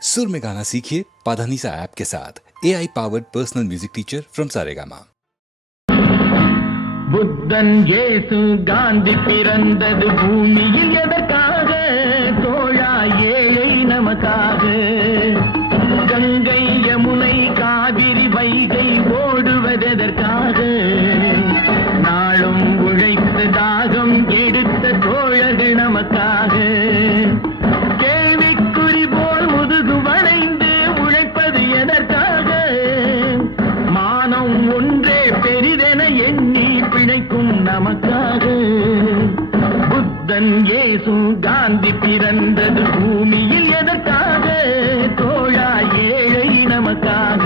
सुर में गाना सीखिए पाधानीसा ऐप के साथ AI powered personal music teacher from Saregama. புத்தன் இயேசு காந்தி பிறந்தது பூமியில் எதற்காக? தோழா ஏழை நமக்காக. கங்கை யமுனை காவிரி வைகை ஓடுவதற்காக. நாளும் உழைத்து தாகம் எடுத்த தோழர்கள் நமக்காக. கேள்விக்குறி போல் முதுகு வளைந்து உழைப்பது எதற்காக? மானம் ஒன்றே பெரிதென எண்ணி பிழைக்கும் நமக்காக. புத்தன் இயேசு காந்தி பிறந்தது பூமியில் எதற்காக? தோழா ஏழை நமக்காக.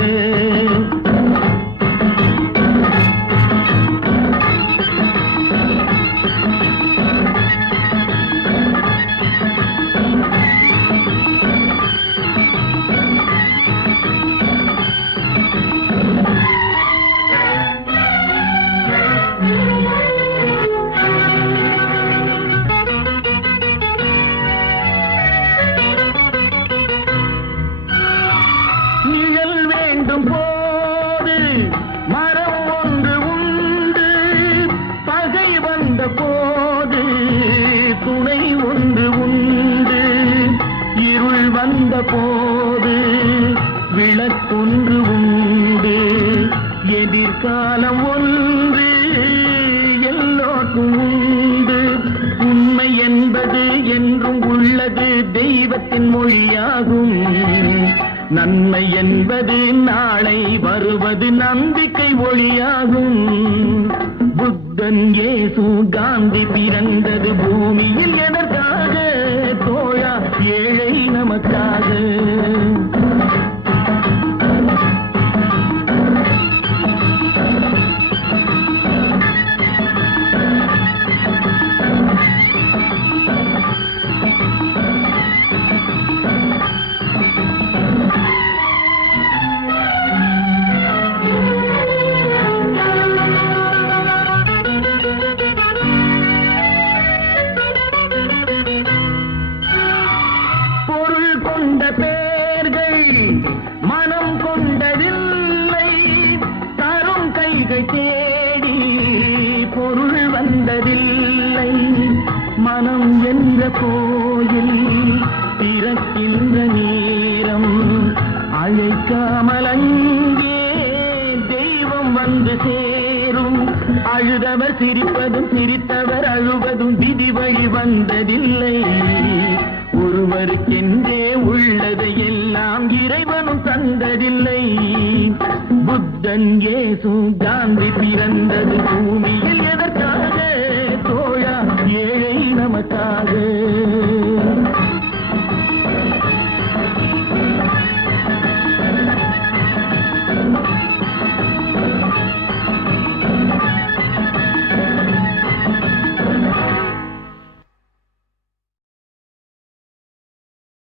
போது மரம் ஒன்று உண்டு, பகை வந்த போது துணை ஒன்று உண்டு. இருள் வந்த போது விளக்கொன்று உண்டு. எதிர்காலம் ஒன்று எல்லோருக்கும் உண்டு. உண்மை என்பது என்றும் உள்ளது, தெய்வத்தின் மொழியாகும். நன்மை என்பது நாளை வருவது, நம்பிக்கை ஒளியாகும். புத்தன் இயேசு காந்தி பிறந்தது பூமியில் எதற்காக? தோழா ஏழை நமக்காக. பேர்கள் மனம் கொண்டதில்லை, தரும் கைகள் தேடி பொருள் வந்ததில்லை. மனம் என்ற கோயில் திறக்கின்ற நேரம், அழைக்காமல் அங்கே தெய்வம் வந்து சேரும். அழுதவர் சிரிப்பதும் சிரித்தவர் அழுவதும் விதி வழி வந்ததில்லை. ஒருவருக்கென்றே உள்ளதை எல்லாம் இறைவனும் தந்ததில்லை. புத்தன் இயேசு காந்தி பிறந்தது பூமியில் எதற்காக? தோழா ஏழை நமக்காக.